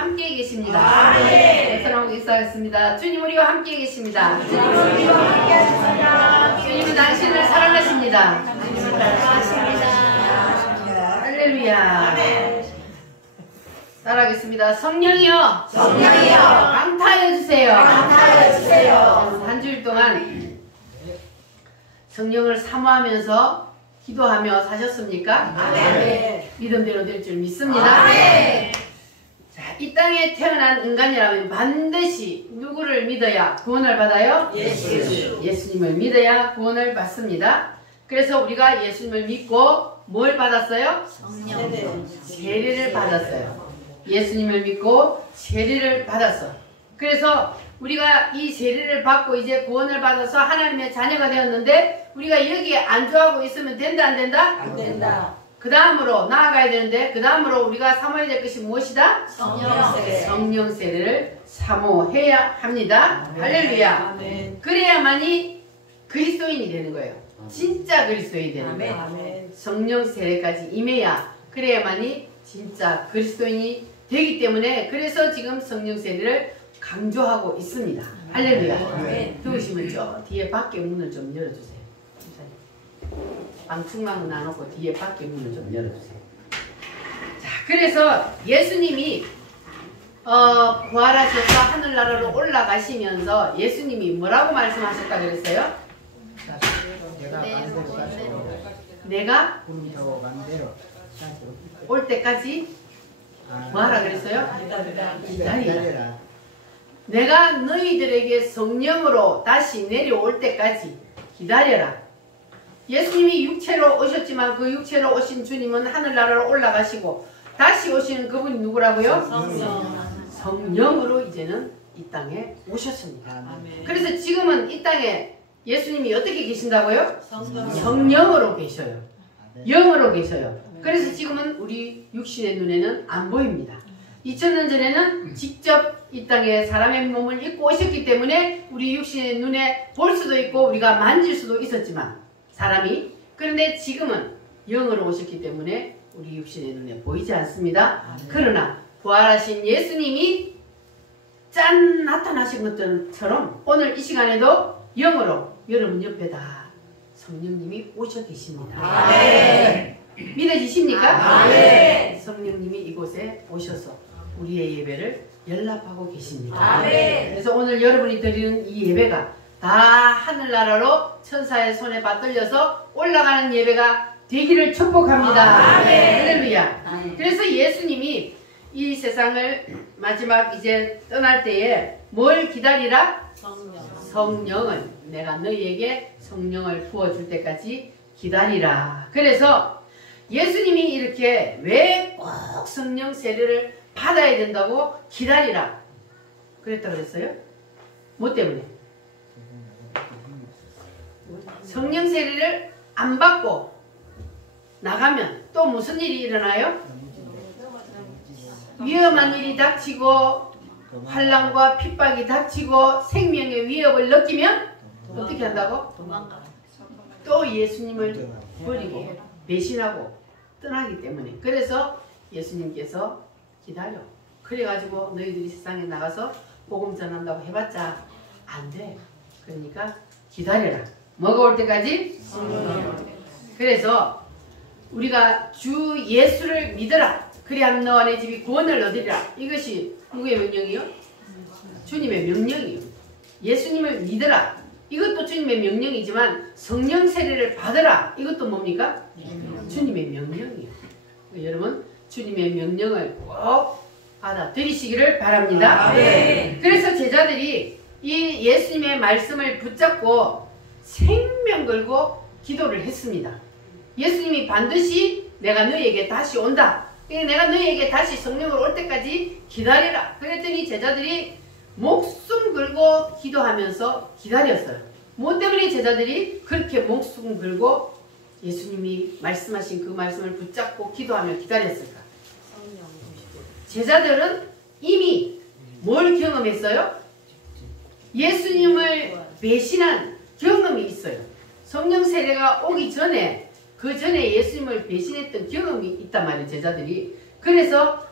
함께 계십니다. 사랑하고 인사하겠습니다. 주님 우리와 함께 계십니다. 주님은 당신을 사랑하십니다. 할렐루야. 따라하겠습니다. 성령이여 강타하여 주세요. 한 주일 동안 성령을 사모하면서 기도하며 사셨습니까? 믿음대로 될 줄 믿습니다. 자, 이 땅에 태어난 인간이라면 반드시 누구를 믿어야 구원을 받아요? 예수님을 믿어야 구원을 받습니다. 그래서 우리가 예수님을 믿고 뭘 받았어요? 세례를 받았어요. 예수님을 믿고 세례를 받았어. 그래서 우리가 이 세례를 받고 이제 구원을 받아서 하나님의 자녀가 되었는데 우리가 여기에 안주하고 있으면 된다 안 된다? 안 된다. 그 다음으로 나아가야 되는데 그 다음으로 우리가 사모해야 될 것이 무엇이다? 성령 세례를 사모해야 합니다. 할렐루야. 그래야만이 그리스도인이 되는 거예요. 진짜 그리스도인이 되는 거예요. 성령 세례까지 임해야 그래야만이 진짜 그리스도인이 되기 때문에 그래서 지금 성령 세례를 강조하고 있습니다. 할렐루야. 들으시면 저 뒤에 밖에 문을 좀 열어주세요. 방충망은 놔놓고 뒤에 밖에 문을 좀 열어주세요. 자, 그래서 예수님이 부활하셔서 하늘나라로 올라가시면서 예수님이 뭐라고 말씀하셨다 그랬어요? 내가 올 때까지 뭐하라 그랬어요? 기다리라. 내가 너희들에게 성령으로 다시 내려올 때까지 기다려라. 예수님이 육체로 오셨지만 그 육체로 오신 주님은 하늘나라로 올라가시고 다시 오시는 그분이 누구라고요? 성령으로 이제는 이 땅에 오셨습니다. 그래서 지금은 이 땅에 예수님이 어떻게 계신다고요? 성령으로 계셔요. 영으로 계셔요. 그래서 지금은 우리 육신의 눈에는 안 보입니다. 2000년 전에는 직접 이 땅에 사람의 몸을 입고 오셨기 때문에 우리 육신의 눈에 볼 수도 있고 우리가 만질 수도 있었지만 사람이 그런데 지금은 영으로 오셨기 때문에 우리 육신의 눈에 보이지 않습니다. 그러나 부활하신 예수님이 짠 나타나신 것처럼 오늘 이 시간에도 영으로 여러분 옆에다 성령님이 오셔 계십니다. 믿어지십니까? 성령님이 이곳에 오셔서 우리의 예배를 연락하고 계십니다. 그래서 오늘 여러분이 드리는 이 예배가 다 하늘나라로 천사의 손에 받들려서 올라가는 예배가 되기를 축복합니다. 할렐루야. 그래서 예수님이 이 세상을 마지막 이제 떠날 때에 뭘 기다리라? 성령을. 내가 너희에게 성령을 부어줄 때까지 기다리라. 그래서 예수님이 이렇게 왜 꼭 성령 세례를 받아야 된다고 기다리라 그랬다고 그랬어요? 뭐 때문에? 성령 세례를 안 받고 나가면 또 무슨 일이 일어나요? 위험한 일이 닥치고 환난과 핍박이 닥치고 생명의 위협을 느끼면 어떻게 한다고? 또 예수님을 버리고 배신하고 떠나기 때문에 그래서 예수님께서 기다려. 그래가지고 너희들이 세상에 나가서 복음 전한다고 해봤자 안 돼. 그러니까 기다려라. 뭐가 올 때까지? 그래서 우리가 주 예수를 믿어라. 그리하면 너와 내 집이 구원을 얻으리라. 이것이 누구의 명령이요? 주님의 명령이요. 예수님을 믿어라. 이것도 주님의 명령이지만 성령 세례를 받으라. 이것도 뭡니까? 주님의 명령이요. 여러분 주님의 명령을 꼭 받아들이시기를 바랍니다. 그래서 제자들이 이 예수님의 말씀을 붙잡고 생명 걸고 기도를 했습니다. 예수님이 반드시 내가 너희에게 다시 온다. 내가 너희에게 다시 성령으로 올 때까지 기다리라. 그랬더니 제자들이 목숨 걸고 기도하면서 기다렸어요. 뭐 때문에 제자들이 그렇게 목숨 걸고 예수님이 말씀하신 그 말씀을 붙잡고 기도하며 기다렸을까? 제자들은 이미 뭘 경험했어요? 예수님을 배신한 경험이 있어요. 성령 세례가 오기 전에 그 예수님을 배신했던 경험이 있단 말이에요. 제자들이. 그래서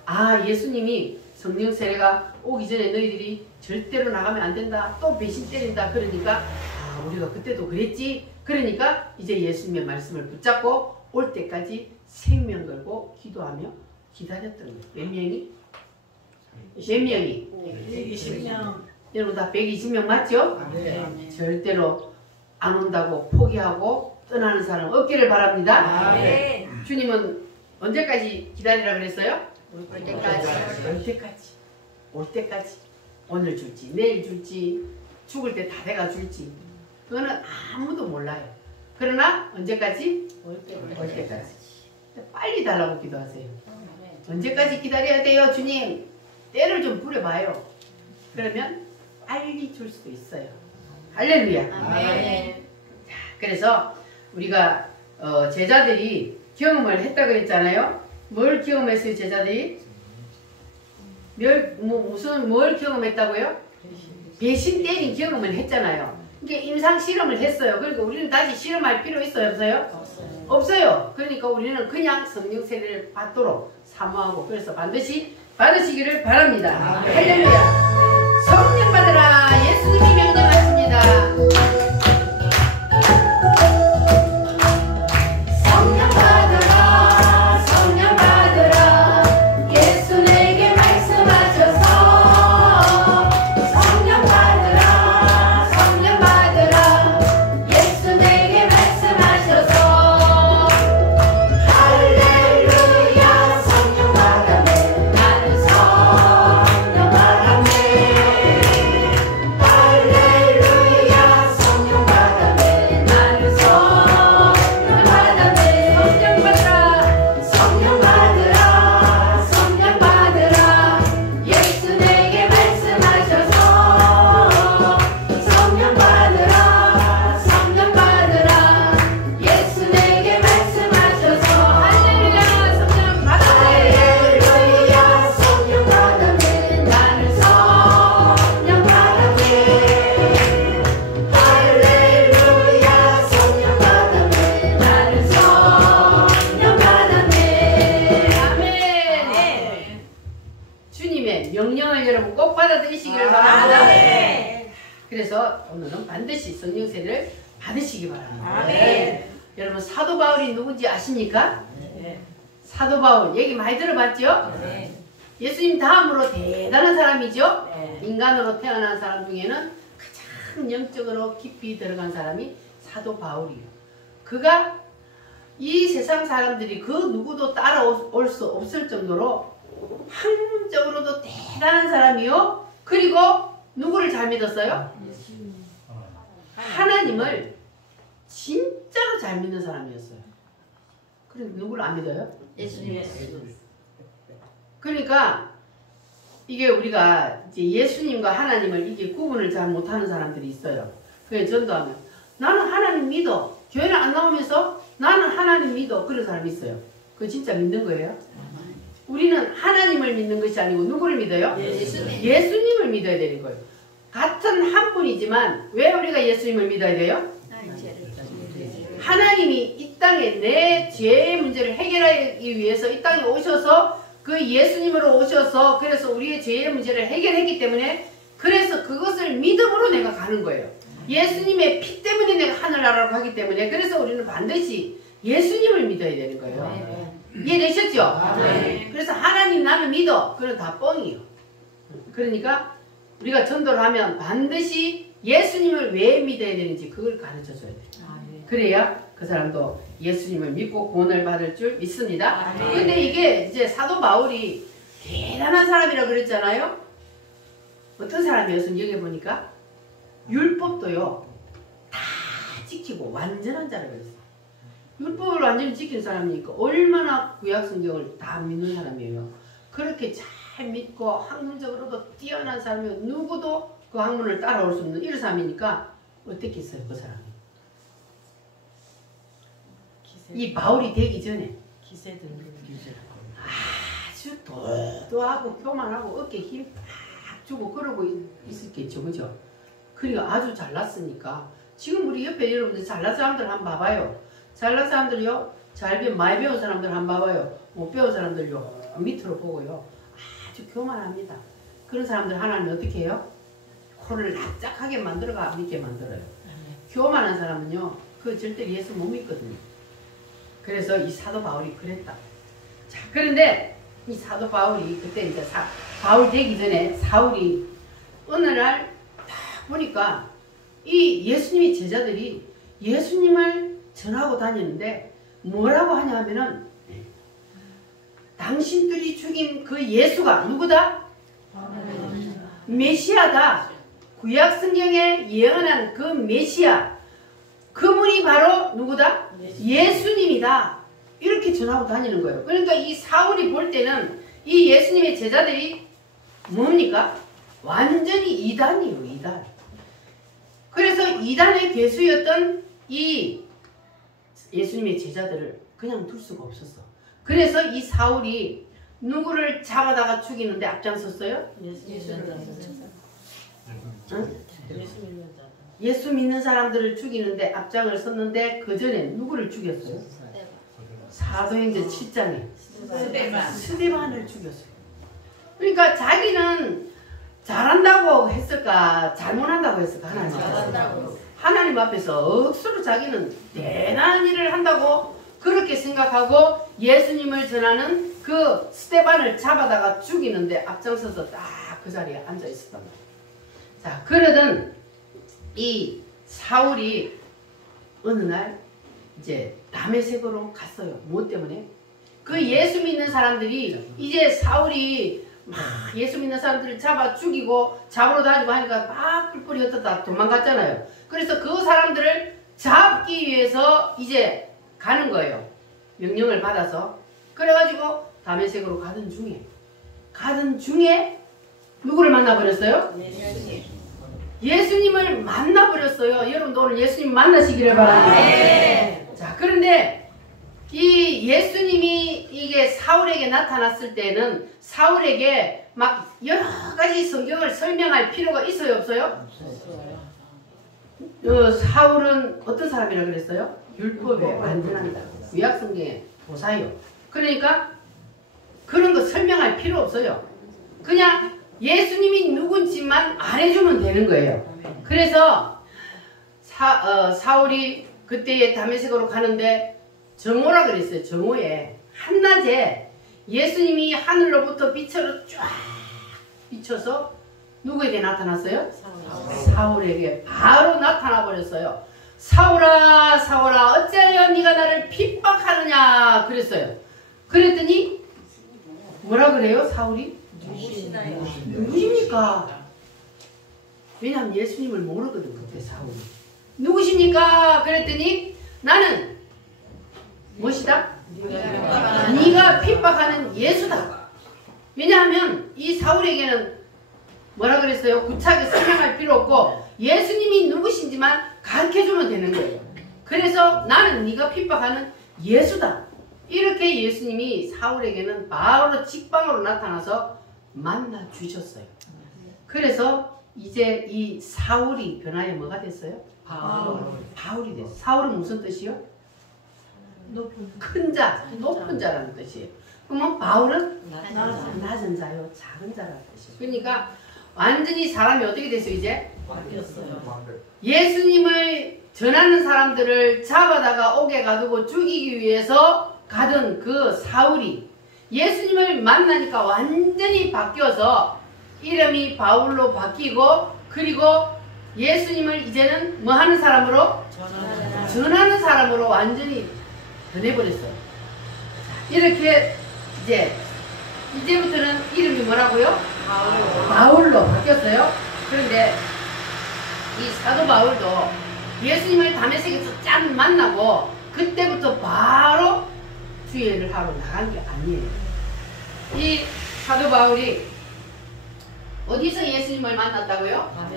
예수님이 성령 세례가 오기 전에 너희들이 절대로 나가면 안 된다. 또 배신 때린다. 그러니까 우리가 그때도 그랬지. 그러니까 이제 예수님의 말씀을 붙잡고 올 때까지 생명 걸고 기도하며 기다렸던 거예요. 몇 명이? 몇 명이? 120명. 여러분 다 120명 맞죠? 네. 절대로 안 온다고 포기하고 떠나는 사람 없기를 바랍니다. 네. 주님은 언제까지 기다리라 그랬어요? 올 때까지. 올 때까지. 올 때까지. 오늘 줄지 내일 줄지 죽을 때 다 돼가 줄지 그거는 아무도 몰라요. 그러나 언제까지? 올 때까지. 빨리 달라고 기도하세요. 언제까지 기다려야 돼요 주님? 때를 좀 부려봐요. 그러면 빨리 줄 수도 있어요. 할렐루야. 아멘. 자, 그래서 우리가 제자들이 경험을 했다 그랬잖아요. 뭘 경험했어요 제자들이? 뭘 경험했다고요? 배신 때린 경험을 했잖아요. 이게 임상 실험을 했어요. 그러니까 우리는 다시 실험할 필요 있어요 없어요? 없어요. 그러니까 우리는 그냥 성령 세례를 받도록 사모하고 그래서 반드시 받으시기를 바랍니다. 할렐루야. 성령 받으라. 예수님이 명령하십니다. 성령 받으라. 성령 받으라. 예수 내게 말씀하셔서 성령 받으라. 성령 받으라. 예수 내게 말씀하셔서 할렐루야. 성령 받았네. 나는 성령 받았네. 할렐루야. 성령 받았네. 나는 성령 받았네. 성령 받으라. 성령 받으라. 성령 받으라. 예수 내게 말씀하셔서 성령 받으라. 성령 받으라. 예수 내게 말씀하셔서 할렐루야. 성령 받았네. 할렐루야. 성령 받았네. 나는 성령 받았네. 할렐루야. 성령 받았네. 나는 성령 받았네. 아멘. 주님의 명령을 여러분 꼭 받아들이시기를 바랍니다. 아멘. 그래서 오늘은 반드시 성령 세례를 받으시기 바랍니다. 아멘. 여러분 사도 바울이 누군지 아십니까? 네. 사도 바울 얘기 많이 들어봤죠? 네. 예수님 다음으로 대단한 사람이죠? 네. 인간으로 태어난 사람 중에는 가장 영적으로 깊이 들어간 사람이 사도 바울이에요. 그가 이 세상 사람들이 그 누구도 따라올 수 없을 정도로 학문적으로도 대단한 사람이요. 그리고 누구를 잘 믿었어요? 하나님을 진짜로 잘 믿는 사람이었어요. 그런데 누구를 안 믿어요? 예수님. 그러니까 이게 우리가 이제 예수님과 하나님을 이게 구분을 잘 못하는 사람들이 있어요. 그래서 전도하면 나는 하나님 믿어. 교회를 안 나오면서 나는 하나님 믿어. 그런 사람이 있어요. 그거 진짜 믿는 거예요? 우리는 하나님을 믿는 것이 아니고 누구를 믿어요? 예수님. 예수님을 믿어야 되는 거예요. 같은 한 분이지만 왜 우리가 예수님을 믿어야 돼요? 하나님이 이 땅에 내 죄의 문제를 해결하기 위해서 이 땅에 오셔서 그 예수님으로 오셔서 그래서 우리의 죄의 문제를 해결했기 때문에 그래서 그것을 믿음으로 내가 가는 거예요. 예수님의 피 때문에 내가 하늘나라로 가기 때문에 그래서 우리는 반드시 예수님을 믿어야 되는 거예요. 이해되셨죠? 네. 그래서 하나님 나는 믿어. 그건 다 뻥이에요. 그러니까 우리가 전도를 하면 반드시 예수님을 왜 믿어야 되는지 그걸 가르쳐줘야 돼요. 그래야 그 사람도 예수님을 믿고 구원을 받을 줄 믿습니다. 근데 이게 이제 사도 바울이 대단한 사람이라고 그랬잖아요. 어떤 사람이었으면 여기 보니까 율법도요 다 지키고 완전한 자라고 했어요. 율법을 완전히 지킨 사람이니까 얼마나 구약성경을 다 믿는 사람이에요. 그렇게 잘 믿고 학문적으로도 뛰어난 사람이고 누구도 그 학문을 따라올 수 없는 이런 사람이니까 어떻겠어요 그 사람이. 이 바울이 되기 전에 아주 도도하고 교만하고 어깨에 힘 팍 주고 그러고 있었겠죠. 그죠? 그리고 아주 잘났으니까 지금 우리 옆에 여러분들 잘난 사람들 한번 봐봐요. 잘난 사람들요 많이 배운 사람들 한번 봐봐요. 못 배운 사람들요 밑으로 보고요 아주 교만합니다. 그런 사람들 하나님 어떻게 해요? 코를 납작하게 만들어가 안 믿게 만들어요. 교만한 사람은요, 그 절대 예수 못 믿거든요. 그래서 이 사도 바울이 그랬다. 자, 그런데 이 사도 바울이 그때 이제 바울 되기 전에 사울이 어느 날 딱 보니까 이 예수님의 제자들이 예수님을 전하고 다니는데 뭐라고 하냐 하면은 당신들이 죽인 그 예수가 누구다? 메시아다. 구약 성경에 예언한 그 메시아, 그분이 바로 누구다? 예수님이다. 이렇게 전하고 다니는 거예요. 그러니까 이 사울이 볼 때는 이 예수님의 제자들이 뭡니까? 완전히 이단이에요. 이단. 그래서 이단의 괴수였던 이 예수님의 제자들을 그냥 둘 수가 없었어. 그래서 이 사울이 누구를 잡아다가 죽이는데 앞장섰어요? 예수 믿는 사람들을 죽이는데 앞장을 섰는데 그 전에 누구를 죽였어요? 사도행전 7장에 스데반을 죽였어요. 그러니까 자기는 잘한다고 했을까 잘못한다고 했을까? 하나님 앞에서 억수로 자기는 대단한 일을 한다고 그렇게 생각하고 예수님을 전하는 그 스데반을 잡아다가 죽이는데 앞장서서 딱 그 자리에 앉아 있었단 말이에요. 자, 그러던 이 사울이 어느 날 이제 다메섹으로 갔어요. 뭐 때문에? 그 예수 믿는 사람들이 이제 사울이 막 예수 믿는 사람들을 잡아 죽이고 잡으러 다니고 하니까 막 뿔뿔이 흩어다 도망갔잖아요. 그래서 그 사람들을 잡기 위해서 이제 가는 거예요. 명령을 받아서. 그래가지고 다메섹으로 가던 중에 누구를 만나버렸어요? 예수님을 만나버렸어요. 여러분도 오늘 예수님 만나시기를 바랍니다. 네. 자, 그런데 이 예수님이 이게 사울에게 나타났을 때는 사울에게 막 여러 가지 성경을 설명할 필요가 있어요, 없어요? 사울은 어떤 사람이라 그랬어요? 율법에 완전합니다. 구약 성경의 도사요. 그러니까 그런 거 설명할 필요 없어요. 그냥 예수님이 누군지만 알려주면 되는 거예요. 그래서 사울이 그때 다메섹으로 가는데 정오라 그랬어요. 정오에 한낮에 예수님이 하늘로부터 빛으로 쫙 비쳐서 누구에게 나타났어요? 사울에게 바로 나타나 버렸어요. 사울아 사울아 어찌하여 네가 나를 핍박하느냐 그랬어요. 그랬더니 뭐라 그래요? 사울이? 누구십니까? 왜냐하면 예수님을 모르거든 그때 사울이. 누구십니까? 그랬더니 나는 무엇이다? 네가 핍박하는 예수다. 왜냐하면 이 사울에게는 뭐라 그랬어요? 구차하게 설명할 필요 없고 예수님이 누구신지만 가르쳐주면 되는 거예요. 그래서 나는 네가 핍박하는 예수다. 이렇게 예수님이 사울에게는 바로 직방으로 나타나서 만나 주셨어요. 그래서 이제 이 사울이 변하여 뭐가 됐어요? 바울이 됐어요. 사울은 무슨 뜻이요? 큰 자, 높은 자라는 뜻이에요. 그러면 바울은 낮은 자요, 작은 자라는 뜻이에요. 그러니까 완전히 사람이 어떻게 됐어요? 이제 예수님을 전하는 사람들을 잡아다가 옥에 가두고 죽이기 위해서 가던 그 사울이 예수님을 만나니까 완전히 바뀌어서 이름이 바울로 바뀌고 그리고 예수님을 이제는 뭐 하는 사람으로? 전하는 사람으로 완전히 변해버렸어요. 이렇게 이제부터는 이름이 뭐라고요? 바울로 바뀌었어요. 그런데 이 사도 바울도 예수님을 다메섹에서 짠 만나고 그때부터 바로 주의를 하러 나간 게 아니에요. 이 사도 바울이 어디서 예수님을 만났다고요?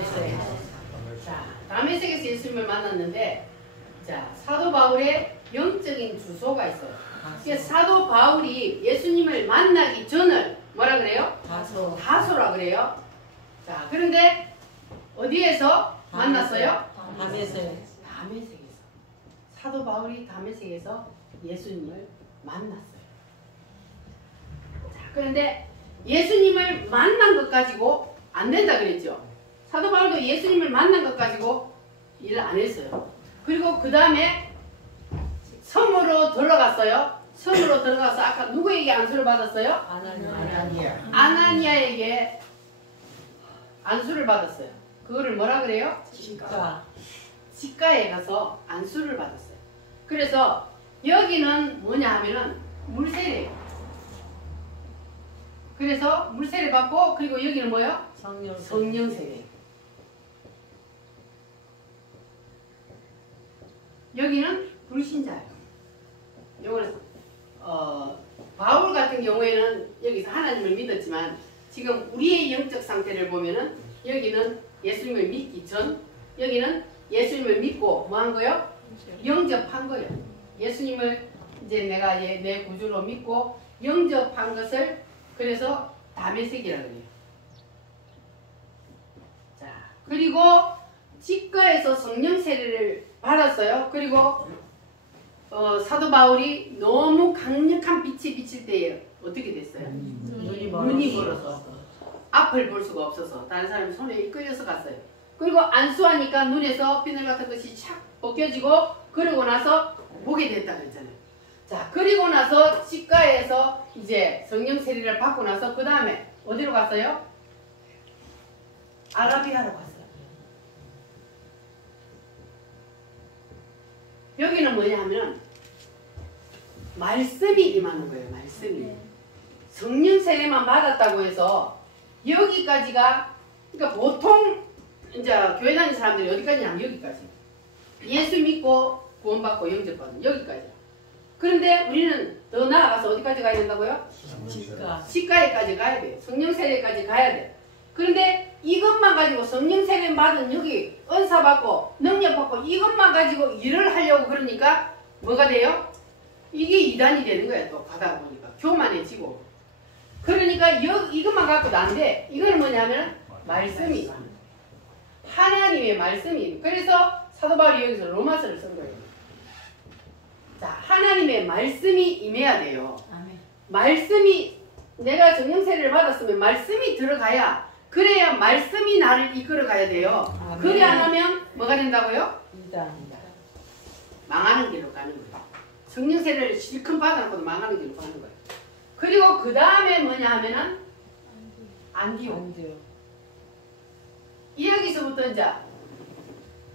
자, 다메섹에서 예수님을 만났는데 자, 사도 바울의 영적인 주소가 있어요. 사도 바울이 예수님을 만나기 전을 뭐라 그래요? 다소라 그래요. 자, 그런데 어디에서 만났어요? 다메섹에서. 사도 바울이 다메섹에서 예수님을 만났어요. 자, 그런데 예수님을 만난 것 가지고 안 된다 그랬죠. 사도 바울도 예수님을 만난 것 가지고 일 안 했어요. 그리고 그 다음에 섬으로 들어갔어요. 섬으로 들어가서 아까 누구에게 안수를 받았어요? 아나니아. 아나니아에게 안수를 받았어요. 그거를 뭐라 그래요? 지가. 직가에 가서 안수를 받았어요. 그래서 여기는 뭐냐 하면은 물세례예요. 그래서 물세례 받고 그리고 여기는 뭐예요? 성령세례. 여기는 불신자예요. 요거는 바울 같은 경우에는 여기서 하나님을 믿었지만 지금 우리의 영적 상태를 보면은 여기는 예수님을 믿기 전, 여기는 예수님을 믿고 뭐 한 거요? 영접한 거예요. 예수님을 이제 내가 내 구주로 믿고 영접한 것을 그래서 다메섹이라고 해요. 자, 그리고 직가에서 성령 세례를 받았어요. 그리고 사도 바울이 너무 강력한 빛이 비칠 때에 어떻게 됐어요? 눈이 멀어서 앞을 볼 수가 없어서 다른 사람이 손에 이끌려서 갔어요. 그리고 안수하니까 눈에서 비늘 같은 것이 착 벗겨지고 그러고 나서 보게 됐다 그랬잖아요. 자, 그리고 나서 직가에서 이제 성령 세례를 받고 나서 그 다음에 어디로 갔어요? 아라비아로 갔어요. 여기는 뭐냐 하면 말씀이 임하는 거예요. 말씀이. 성령 세례만 받았다고 해서 여기까지가 그러니까 보통 이제 교회 다니는 사람들이 어디까지냐면 여기까지. 예수 믿고 구원받고 영접받는 여기까지. 그런데 우리는 더 나아가서 어디까지 가야 된다고요? 직가에까지 가야 돼요. 성령 세례까지 가야 돼. 그런데 이것만 가지고 성령 세례 받은 여기 은사 받고 능력 받고 이것만 가지고 일을 하려고 그러니까 뭐가 돼요? 이게 이단이 되는 거야. 또 가다 보니까 교만해지고. 그러니까 이것만 갖고도 안 돼. 이거는 뭐냐면 말씀이 하나님의 말씀이. 그래서 사도 바울이 여기서 로마서를 쓴 거예요. 자, 하나님의 말씀이 임해야 돼요. 아멘. 말씀이 내가 성령 세례를 받았으면 말씀이 들어가야 그래야 말씀이 나를 이끌어 가야 돼요. 아멘. 그래 안 하면 뭐가 된다고요? 이단이다. 망하는 길로 가는 거예요. 성령 세례를 실컷 받아놓고도 망하는 길로 가는 거예요. 그리고 그 다음에 뭐냐 하면은 안디옥. 여기서부터 이제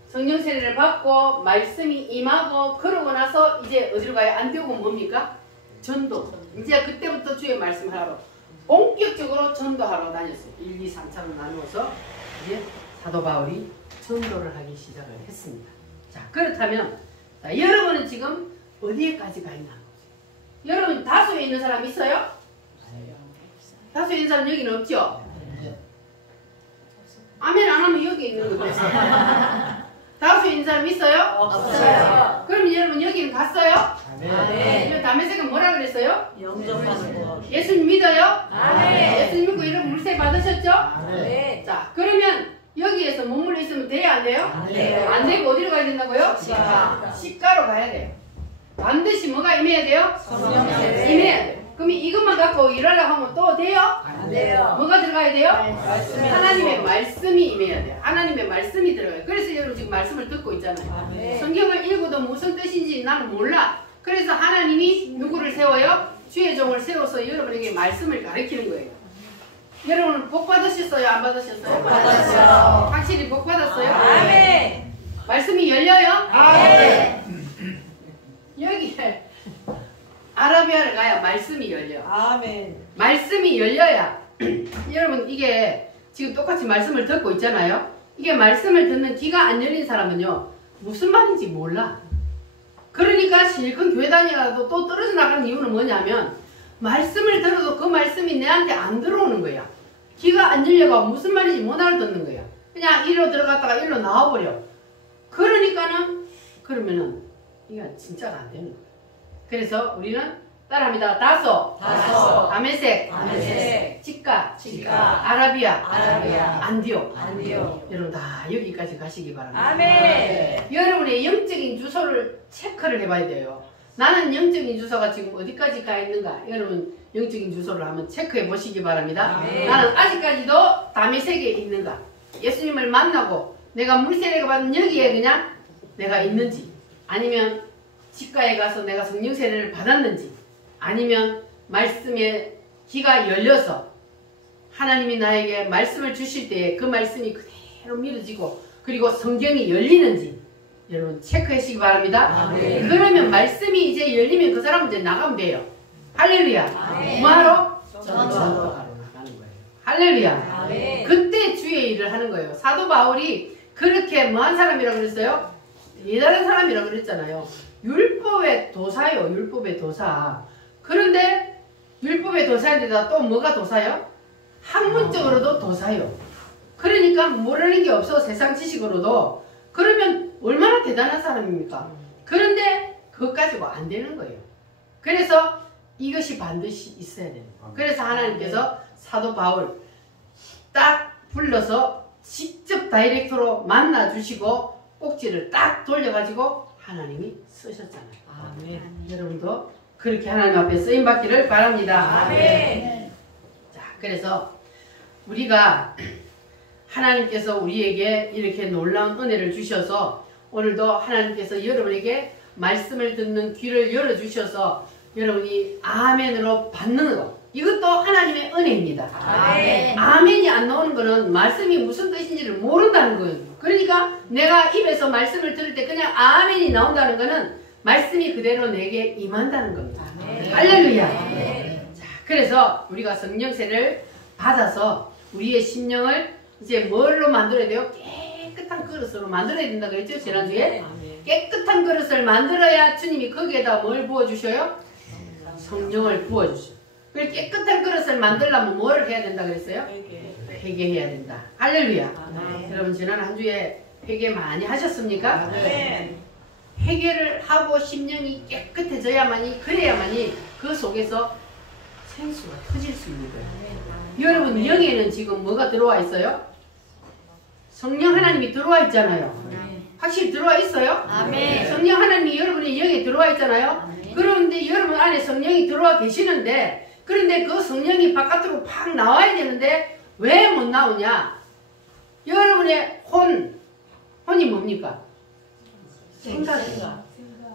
성령 세례를 받고 말씀이 임하고 그러고 나서 이제 어디로 가요? 안디옥은 뭡니까? 전도. 이제 그때부터 주의 말씀하러 본격적으로 전도하러 다녔어요. 1, 2, 3차로 나누어서 이제 사도 바울이 전도를 하기 시작을 했습니다. 자, 그렇다면 자, 여러분은 지금 어디에까지 가 있나? 여러분 다수에 있는 사람 있어요? 다수에 있는 사람 여기는 없죠? 아멘 안 하면 여기 있는 거죠. 다수에 있는 사람 있어요? 없어요. 그럼 여러분 여기는 갔어요? 아멘. 다메섹은 뭐라 그랬어요? 영접하는 거. 예수님 믿어요? 아멘. 예수님 믿고 이런 물세 받으셨죠? 네. 자, 그러면 여기에서 머물러 있으면 돼요? 안 돼요? 안 돼요. 안 되고 어디로 가야 된다고요? 직가. 직가로 가야 돼요. 반드시 뭐가 임해야 돼요? 성령 세례. 임해야 돼요. 그럼 이것만 갖고 일하려고 하면 또 돼요? 안 돼요. 뭐가 들어가야 돼요? 말씀이 하나님의 말씀이 임해야 돼요. 하나님의 말씀이 들어가요. 그래서 여러분 지금 말씀을 듣고 있잖아요. 아멘. 성경을 읽어도 무슨 뜻인지 나는 몰라. 그래서 하나님이 누구를 세워요? 주의 종을 세워서 여러분에게 말씀을 가르치는 거예요. 여러분은 복 받으셨어요? 안 받으셨어요? 복 받았어요. 확실히 복 받았어요? 아멘. 말씀이 열려요? 아멘. 여기에 아라비아를 가야 말씀이 열려. 아멘. 말씀이 열려야 여러분 이게 지금 똑같이 말씀을 듣고 있잖아요. 이게 말씀을 듣는 귀가 안 열린 사람은요 무슨 말인지 몰라. 그러니까 실컷 교회 다니다가도 또 떨어져 나가는 이유는 뭐냐면 말씀을 들어도 그 말씀이 내한테 안 들어오는 거야. 귀가 안 열려가 무슨 말인지 못 알아듣는 거야. 그냥 이리로 들어갔다가 이리로 나와버려. 그러니까는 그러면은 이게 진짜가 안 되는 거야. 그래서 우리는 따라합니다. 다소, 다메섹, 직가, 아라비아, 안디옥. 여러분 다 여기까지 가시기 바랍니다. 아멘. 여러분의 영적인 주소를 체크를 해봐야 돼요. 나는 영적인 주소가 지금 어디까지 가 있는가? 여러분 영적인 주소를 한번 체크해 보시기 바랍니다. 아멘. 나는 아직까지도 다메섹에 있는가? 예수님을 만나고 내가 물세례가 받은 여기에 그냥 내가 있는지, 아니면 집가에 가서 내가 성령 세례를 받았는지, 아니면 말씀의 귀가 열려서 하나님이 나에게 말씀을 주실 때에 그 말씀이 그대로 믿어지고 그리고 성경이 열리는지 여러분 체크하시기 바랍니다. 아멘. 그러면 말씀이 이제 열리면 그 사람은 이제 나가면 돼요. 할렐루야. 아멘. 뭐하러? 전도하러 나가는 거예요. 할렐루야. 아멘. 그때 주의 일을 하는 거예요. 사도 바울이 그렇게 뭐한 사람이라고 그랬어요? 대단한 사람이라고 그랬잖아요. 율법의 도사요. 율법의 도사. 그런데 율법의 도사인데다 또 뭐가 도사요? 학문적으로도 도사요. 그러니까 모르는 게 없어, 세상 지식으로도. 그러면 얼마나 대단한 사람입니까? 그런데 그것 가지고 안 되는 거예요. 그래서 이것이 반드시 있어야 돼요. 그래서 하나님께서 사도 바울 딱 불러서 직접 다이렉트로 만나주시고 꼭지를 딱 돌려가지고 하나님이 쓰셨잖아요. 아멘. 여러분도 그렇게 하나님 앞에 쓰임받기를 바랍니다. 아멘. 자, 그래서 우리가 하나님께서 우리에게 이렇게 놀라운 은혜를 주셔서 오늘도 하나님께서 여러분에게 말씀을 듣는 귀를 열어주셔서 여러분이 아멘으로 받는 것, 이것도 하나님의 은혜입니다. 아멘. 아멘이 안 나오는 거는 말씀이 무슨 뜻인지를 모른다는 거예요. 그러니까 내가 입에서 말씀을 들을 때 그냥 아멘이 나온다는 거는 말씀이 그대로 내게 임한다는 겁니다. 아멘. 할렐루야. 아멘. 자, 그래서 우리가 성령세를 받아서 우리의 심령을 이제 뭘로 만들어야 돼요? 깨끗한 그릇으로 만들어야 된다고 했죠, 지난주에? 아멘. 깨끗한 그릇을 만들어야 주님이 거기에다 뭘 부어주셔요? 성령을 부어주셔요. 그리고 깨끗한 그릇을 만들려면 뭘 해야 된다 그랬어요? 회개해야 된다. 할렐루야. 아멘. 여러분 지난 한 주에 회개 많이 하셨습니까? 아멘. 회개를 하고 심령이 깨끗해져야만이, 그래야만이 그 속에서 생수가 터질 수 있는 거예요. 여러분 영에는 지금 뭐가 들어와 있어요? 성령 하나님이 들어와 있잖아요. 확실히 들어와 있어요? 아멘. 성령 하나님이 여러분의 영에 들어와 있잖아요. 그런데 여러분 안에 성령이 들어와 계시는데, 그런데 그 성령이 바깥으로 팍 나와야 되는데 왜 못 나오냐? 여러분의 혼이 뭡니까? 생각이에요.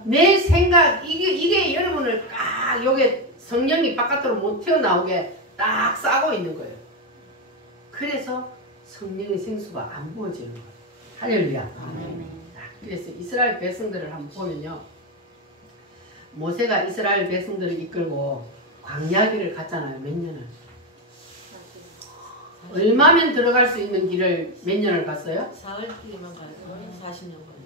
내 생각, 이게 여러분을 딱 요게 성령이 바깥으로 못 튀어나오게 딱 싸고 있는 거예요. 그래서 성령의 생수가 안 부어지는 거예요. 할렐루야. 자, 그래서 이스라엘 백성들을 한번 보면요, 모세가 이스라엘 백성들을 이끌고 광야길을 갔잖아요. 몇 년을. 얼마면 들어갈 수 있는 길을 몇 년을 갔어요? 사흘 길만 가서 40년 걸린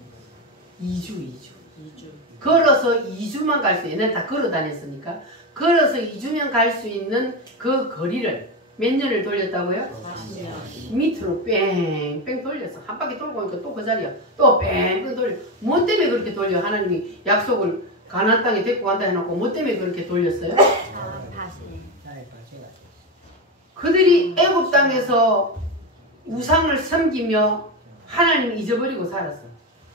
2주. 2주. 걸어서 2주만 갈 수, 얘네 다 걸어 다녔으니까 걸어서 2주면 갈 수 있는 그 거리를 몇 년을 돌렸다고요? 40년. 밑으로 뺑뺑 돌렸어. 한 바퀴 돌고 오니까 또 그 자리야. 또 뺑뺑 돌려. 뭐 때문에 그렇게 돌려? 하나님이 약속을 가나안 땅에 데리고 간다 해놓고 뭐 때문에 그렇게 돌렸어요? 그들이 애굽 땅에서 우상을 섬기며 하나님을 잊어버리고 살았어.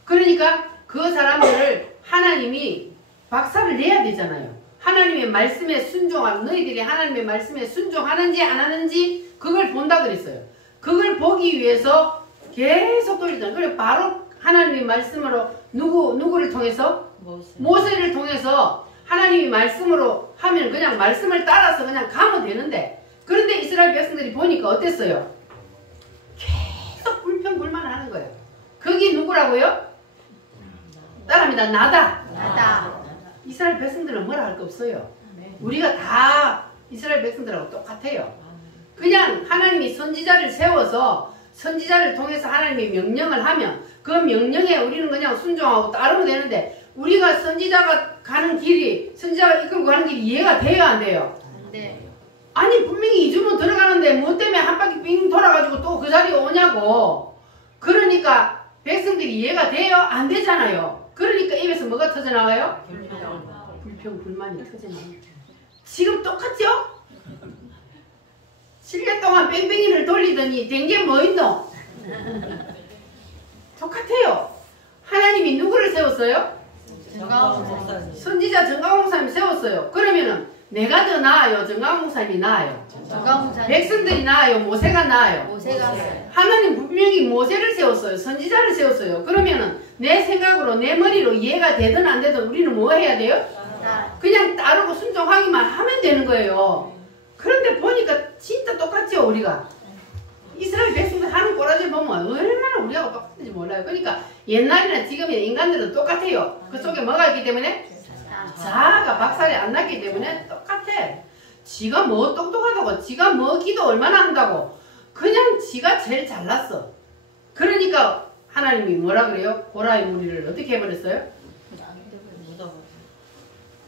그러니까 그 사람들을 하나님이 박살을 내야 되잖아요. 하나님의 말씀에 순종하고, 너희들이 하나님의 말씀에 순종하는지 안 하는지 그걸 본다 그랬어요. 그걸 보기 위해서 계속 돌리잖아요. 그래 바로 하나님의 말씀으로 누구를 통해서? 모세를 통해서 하나님이 말씀으로 하면 그냥 말씀을 따라서 그냥 가면 되는데, 그런데 이스라엘 백성들이 보니까 어땠어요? 계속 불평불만을 하는 거예요. 그게 누구라고요? 따라합니다. 나다. 이스라엘 백성들은 뭐라 할 거 없어요. 우리가 다 이스라엘 백성들하고 똑같아요. 그냥 하나님이 선지자를 세워서 선지자를 통해서 하나님의 명령을 하면 그 명령에 우리는 그냥 순종하고 따르면 되는데, 우리가 선지자가 가는 길이, 선지자가 이끌고 가는 길이 이해가 돼요, 안 돼요? 네. 아니 분명히 2주면 들어가는데 뭐 때문에 한 바퀴 빙 돌아가지고 또 그 자리에 오냐고. 그러니까 백성들이 이해가 돼요? 안 되잖아요. 그러니까 입에서 뭐가 터져나와요? 불평불만이 터져나와요. 지금 똑같죠? 7년 동안 뺑뺑이를 돌리더니 된 게 뭐 있노? 똑같아요. 하나님이 누구를 세웠어요? 정가훈 목사님. 선지자 정가훈 목사님 세웠어요. 그러면은 내가 더 나아요? 정강 목사님이 나아요? 정강 목사님. 백성들이 나아요? 모세가 나아요? 모세가 하나님 분명히 모세를 세웠어요. 선지자를 세웠어요. 그러면은 내 생각으로 내 머리로 이해가 되든 안 되든 우리는 뭐 해야 돼요? 그냥 따르고 순종하기만 하면 되는 거예요. 그런데 보니까 진짜 똑같죠 우리가. 이스라엘 백성들 하는 꼬라지 보면 얼마나 우리하고 똑같은지 몰라요. 그러니까 옛날이나 지금의 인간들은 똑같아요. 그 속에 뭐가 있기 때문에? 자아가 박살이 안 났기 때문에 똑같아. 지가 뭐 똑똑하다고, 지가 뭐 기도 얼마나 한다고, 그냥 지가 제일 잘났어. 그러니까 하나님이 뭐라 그래요? 고라의 무리를 어떻게 해버렸어요?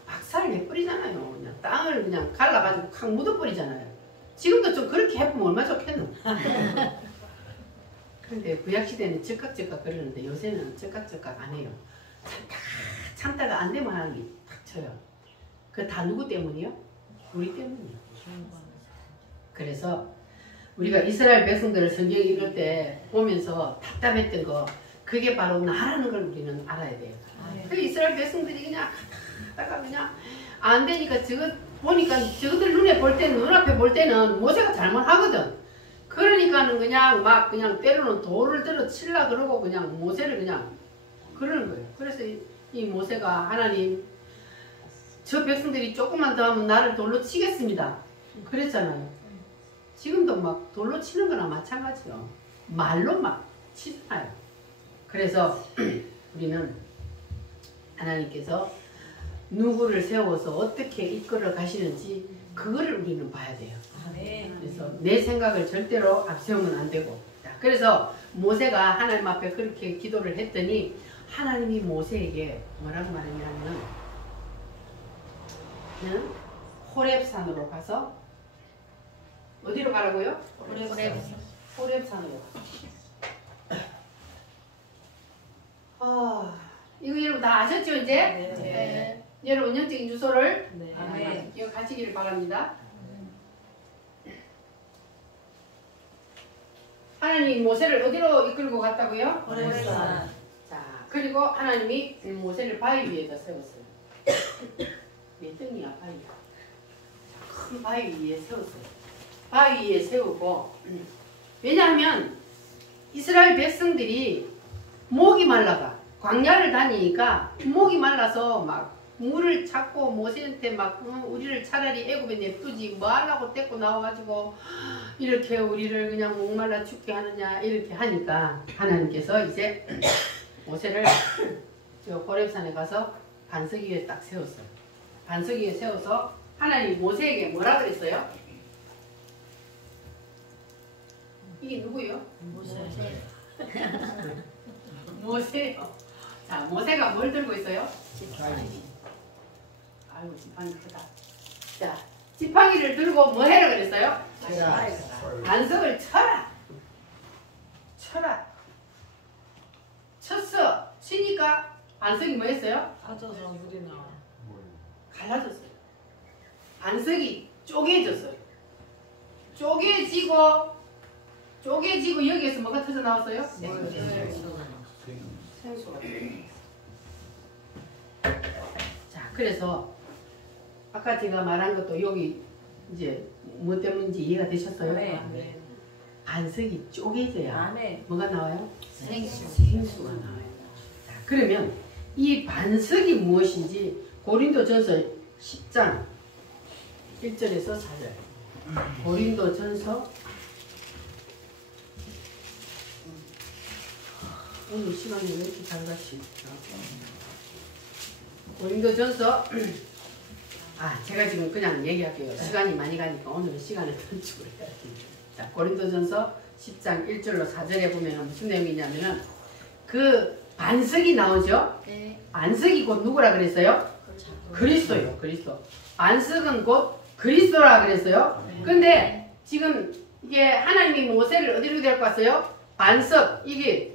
박살을 내버리잖아요. 그냥 땅을 그냥 갈라가지고 칵 묻어버리잖아요. 지금도 좀 그렇게 해보면 얼마나 좋겠노? 근데 구약시대는 즉각즉각 그러는데 요새는 즉각즉각 안 해요. 참다가 안 되면 하는 게 닥쳐요. 그 다 누구 때문이요? 우리 때문이요. 그래서 우리가 이스라엘 백성들을 성경 읽을 때 보면서 답답했던 거, 그게 바로 나라는 걸 우리는 알아야 돼요. 그 이스라엘 백성들이 그냥 하다가 그냥 안 되니까 저거 보니까 저들 눈에 볼 때는, 눈앞에 볼 때는 모세가 잘못하거든. 그러니까는 그냥 막 그냥 때로는 돌을 들어 칠라 그러고 그냥 모세를 그냥 그러는 거예요. 그래서 이 모세가 하나님, 저 백성들이 조금만 더 하면 나를 돌로 치겠습니다. 그랬잖아요. 지금도 막 돌로 치는 거나 마찬가지요. 말로 막 치잖아요. 그래서 우리는 하나님께서 누구를 세워서 어떻게 이끌어 가시는지 그거를 우리는 봐야 돼요. 그래서 내 생각을 절대로 앞세우면 안 되고. 그래서 모세가 하나님 앞에 그렇게 기도를 했더니 하나님이 모세에게 뭐라고 말했냐면 호렙산으로 가서 어디로 가라고요? 호렙산으로. 이거 여러분 다 아셨죠 이제? 네. 여러분 영적인 주소를 네. 이거 가시기를 바랍니다. 하나님이 모세를 어디로 이끌고 갔다고요? 호렙산. 자, 그리고 하나님이 모세를 바위 위에다 세웠어요. 몇 등이야 바위가? 큰 바위 위에 세웠어요. 바위 위에 세우고, 왜냐하면 이스라엘 백성들이 목이 말라가 광야를 다니니까 목이 말라서 막 물을 찾고 모세한테 막 우리를 차라리 애굽에 냅두지 뭐 하려고 데리고 나와가지고 이렇게 우리를 그냥 목말라 죽게 하느냐 이렇게 하니까 하나님께서 이제 모세를 저 호렙산에 가서 반석 위에 딱 세웠어요. 반석 위에 세워서 하나님이 모세에게 뭐라 그랬어요? 이게 누구예요? 모세요. 자, 모세가 뭘 들고 있어요? 아이고, 지팡이 크다. 자, 지팡이를 들고 뭐 해라 그랬어요? 반석을 쳐라. 쳐라. 쳤어. 치니까 반석이 뭐 했어요? 빠져서 물이 나와. 갈라졌어요. 반석이 쪼개졌어요. 쪼개지고 여기에서 뭐가 터져 나왔어요? 생수가. 자, 그래서 아까 제가 말한 것도 여기 이제 뭐 때문인지 이해가 되셨어요? 네. 반석이 쪼개져야 안에 뭐가 나와요? 생수가 나와요. 자, 그러면 이 반석이 무엇인지 고린도전서 10장 1절에서 4절. 고린도전서 오늘 시간이 왜 이렇게 잘 갔지? 고린도전서 제가 지금 그냥 얘기할게요. 시간이 많이 가니까 오늘은 시간을 단축을 해야 됩니다. 자, 고린도전서 10장 1절로 4절에 보면 무슨 내용이냐면은 그 반석이 나오죠? 네. 반석이 곧 누구라 그랬어요? 그리스도요. 그리스도. 반석은 곧 그리스도라 그랬어요. 근데 지금 이게 하나님이 모세를 어디로 데리고 갔어요? 반석, 이게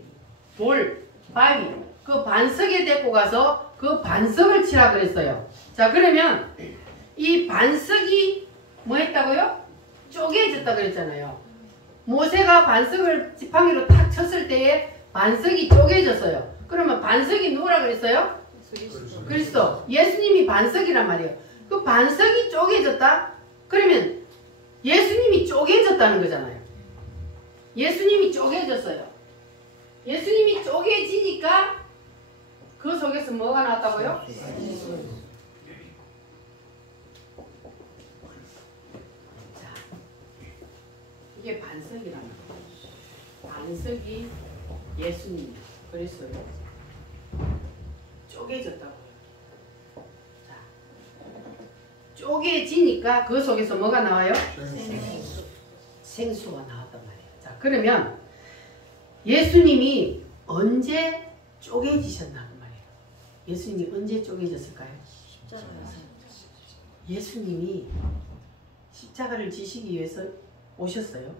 돌, 바위, 그 반석에 데리고 가서 그 반석을 치라 그랬어요. 자, 그러면 이 반석이 뭐 했다고요? 쪼개졌다 그랬잖아요. 모세가 반석을 지팡이로 탁 쳤을 때에 반석이 쪼개졌어요. 그러면 반석이 누구라 그랬어요? 그리스도. 예수님이 반석이란 말이에요. 그 반석이 쪼개졌다? 그러면 예수님이 쪼개졌다는 거잖아요. 예수님이 쪼개졌어요. 예수님이 쪼개지니까 그 속에서 뭐가 나왔다고요? 자, 이게 반석이라는 거예요. 반석이 예수님. 그랬어요. 쪼개졌다고요. 자, 쪼개지니까 그 속에서 뭐가 나와요? 생수가 나왔단 말이에요. 자, 그러면 예수님이 언제 쪼개지셨나 그 말이에요. 예수님이 언제 쪼개졌을까요? 예수님이 십자가를 지시기 위해서 오셨어요.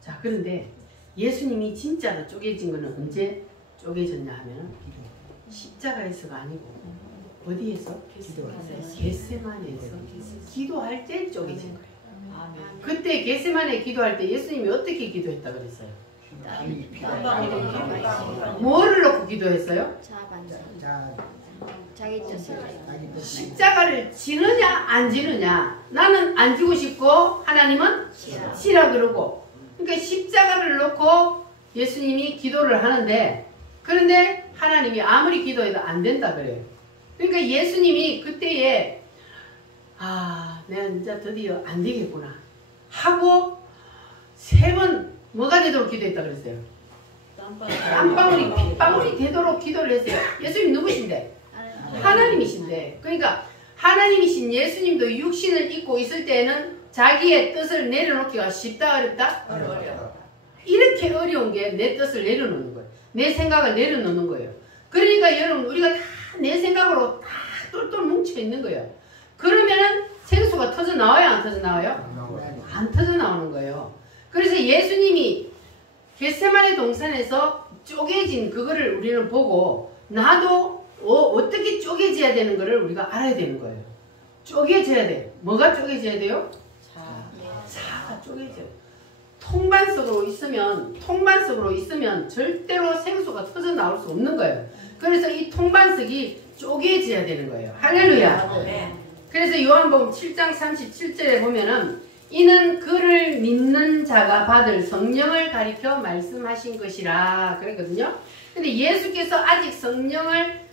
자, 그런데 예수님이 진짜로 쪼개진 거는 언제 쪼개졌냐 하면 십자가에서가 아니고 어디에서? 겟세마네에서 기도할 때 쪼개진 거예요. 그때 겟세마네 기도할 때 예수님이 어떻게 기도했다 그랬어요? 뭐를 놓고 기도했어요? 자기 뜻을 십자가를 지느냐 안 지느냐. 나는 안 지고 싶고 하나님은 지라 그러고. 그러니까 십자가를 놓고 예수님이 기도를 하는데, 그런데 하나님이 아무리 기도해도 안 된다 그래요. 그러니까 예수님이 그때에 내가 진짜 드디어 안 되겠구나 하고 3번 뭐가 되도록 기도했다 그랬어요? 땀방울이 핏방울이 되도록 기도를 했어요. 예수님 누구신데? 하나님이신데. 그러니까 하나님이신 예수님도 육신을 입고 있을 때에는 자기의 뜻을 내려놓기가 쉽다 어렵다? 이렇게 어려운 게 내 뜻을 내려놓는 거예요. 내 생각을 내려놓는 거예요. 그러니까 여러분 우리가 다 내 생각으로 다 똘똘 뭉쳐 있는 거예요. 그러면은 생수가 터져 나와요 안 터져 나와요? 안 터져 나오는 거예요. 그래서 예수님이 겟세마네 동산에서 쪼개진 그거를 우리는 보고 나도 어떻게 쪼개져야 되는 거를 우리가 알아야 되는 거예요. 쪼개져야 돼. 뭐가 쪼개져야 돼요? 자가 쪼개져요. 통반 속으로 있으면 절대로 생수가 터져 나올 수 없는 거예요. 그래서 이 통반석이 쪼개져야 되는 거예요. 할렐루야. 그래서 요한복음 7장 37절에 보면은 이는 그를 믿는 자가 받을 성령을 가리켜 말씀하신 것이라 그랬거든요. 근데 예수께서 아직 성령을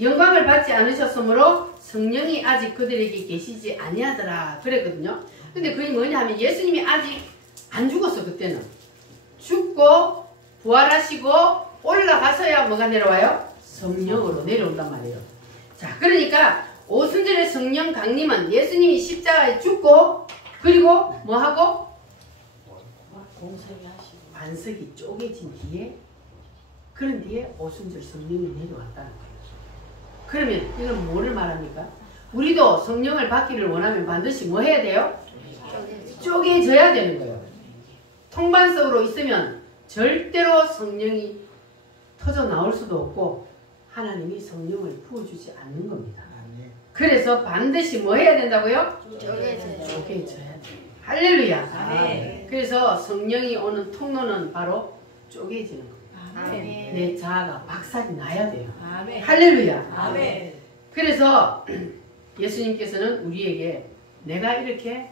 영광을 받지 않으셨으므로 성령이 아직 그들에게 계시지 아니하더라 그랬거든요. 근데 그게 뭐냐 하면 예수님이 아직 안 죽었어. 그때는 죽고 부활하시고 올라가서야 뭐가 내려와요? 성령으로 내려온단 말이에요. 자, 그러니까 오순절의 성령 강림은 예수님이 십자가에 죽고 그리고 뭐하고? 반석이 쪼개진 뒤에, 그런 뒤에 오순절 성령이 내려왔다는 거예요. 그러면 이건 뭐를 말합니까? 우리도 성령을 받기를 원하면 반드시 뭐 해야 돼요? 쪼개져야 되는 거예요. 통반 속으로 있으면 절대로 성령이 터져 나올 수도 없고 하나님이 성령을 부어주지 않는 겁니다. 그래서 반드시 뭐 해야 된다고요? 쪼개져야 돼요. 할렐루야. 아멘. 그래서 성령이 오는 통로는 바로 쪼개지는 겁니다. 아멘. 내 자아가 박살이 나야 돼요. 아멘. 할렐루야. 아멘. 그래서 예수님께서는 우리에게 내가 이렇게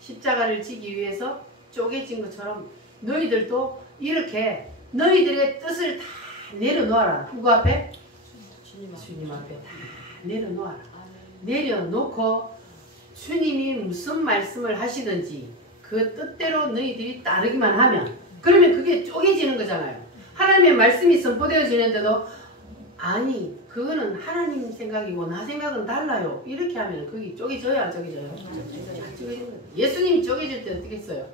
십자가를 지기 위해서 쪼개진 것처럼 너희들도 이렇게 너희들의 뜻을 다 내려놓아라. 누구 앞에? 주님 앞에 다 내려놓아라. 내려놓고 주님이 무슨 말씀을 하시든지 그 뜻대로 너희들이 따르기만 하면, 그러면 그게 쪼개지는 거잖아요. 하나님의 말씀이 선포되어지는데도 아니 그거는 하나님 생각이고 나 생각은 달라요 이렇게 하면 그게 쪼개져요 안 쪼개져요? 예수님이 쪼개질 때 어떻게 했어요?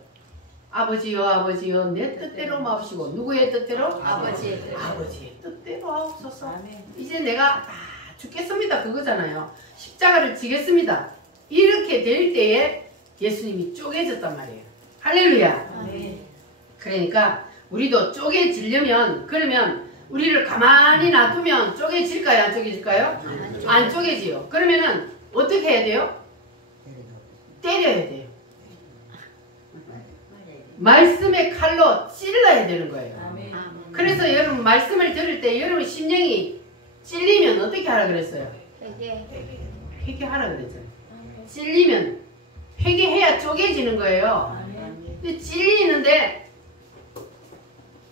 아버지여 내 뜻대로 마옵시고. 누구의 뜻대로? 아버지의 뜻대로 하옵소서. 이제 내가 죽겠습니다 그거잖아요. 십자가를 지겠습니다. 이렇게 될 때에 예수님이 쪼개졌단 말이에요. 할렐루야. 그러니까 우리도 쪼개지려면, 그러면 우리를 가만히 놔두면 쪼개질까요 안 쪼개질까요? 안 쪼개지요. 그러면은 어떻게 해야 돼요? 때려야 돼요. 말씀의 칼로 찔러야 되는 거예요. 그래서 여러분 말씀을 들을 때 여러분 심령이 찔리면 어떻게 하라 그랬어요? 회개하라 그랬잖아요. 찔리면 회개해야 쪼개지는 거예요. 근데 찔리는데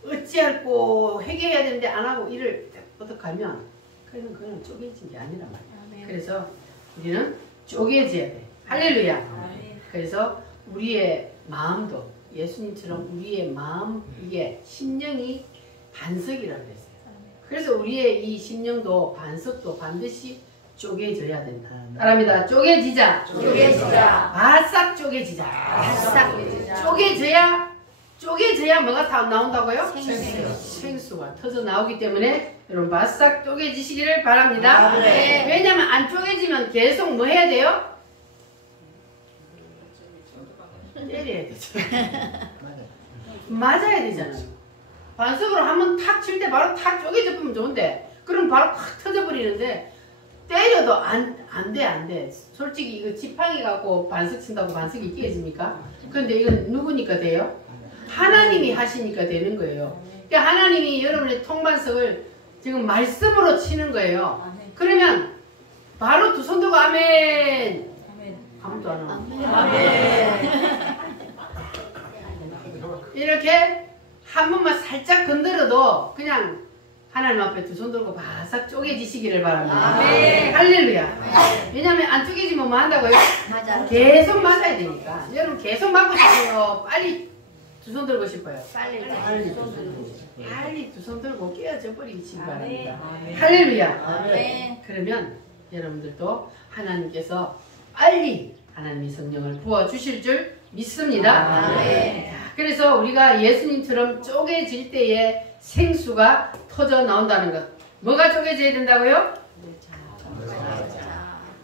어찌할꼬 회개해야 되는데 안 하고 일을 어떡하면 그래서 그건 쪼개진 게 아니란 말이에요. 그래서 우리는 쪼개져야 돼. 할렐루야. 그래서 우리의 마음도 예수님처럼 우리의 마음 이게 심령이 반석이라고 그랬어요. 그래서 우리의 이 심령도 반석도 반드시 쪼개져야 된다. 따라합니다. 쪼개지자. 쪼개지자. 바싹 쪼개지자. 바싹 쪼개지자. 쪼개져야 뭐가 다 나온다고요? 생수. 생수가 터져 나오기 때문에 여러분 바싹 쪼개지시기를 바랍니다. 네. 왜냐하면 안 쪼개지면 계속 뭐 해야 돼요? 때려야 되죠. 맞아야 되잖아요. 반석으로 한번 탁 칠 때 바로 탁 쪼개져 보면 좋은데 그럼 바로 팍 터져버리는데 때려도 안 돼. 솔직히 이거 지팡이 갖고 반석 친다고 반석이 깨집니까? 그런데 이건 누구니까 돼요? 하나님이 하시니까 되는 거예요. 그러니까 하나님이 여러분의 통반석을 지금 말씀으로 치는 거예요. 그러면 바로 두 손 들고 아멘. 아무도 안 하고. 이렇게 한 번만 살짝 건드려도 그냥 하나님 앞에 두 손 들고 바싹 쪼개지시기를 바랍니다. 할렐루야. 왜냐하면 안 쪼개지면 뭐 한다고요? 맞아. 계속 맞아야 되니까. 여러분 계속 맞고 싶어요. 빨리 두 손 들고 싶어요. 빨리 두 손 들고 깨어져 버리시기 바랍니다. 할렐루야. 그러면 여러분들도 하나님께서 빨리 하나님의 성령을 부어주실 줄 믿습니다. 자, 그래서 우리가 예수님처럼 쪼개질 때에 생수가 터져 나온다는 것. 뭐가 쪼개져야 된다고요?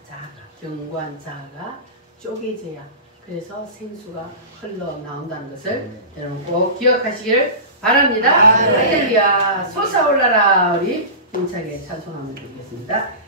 자가, 경관자가 쪼개져야 그래서 생수가 흘러 나온다는 것을 여러분 꼭 기억하시기를 바랍니다. 할렐루야. 솟아올라라. 우리 힘차게 찬송 한번 드리겠습니다.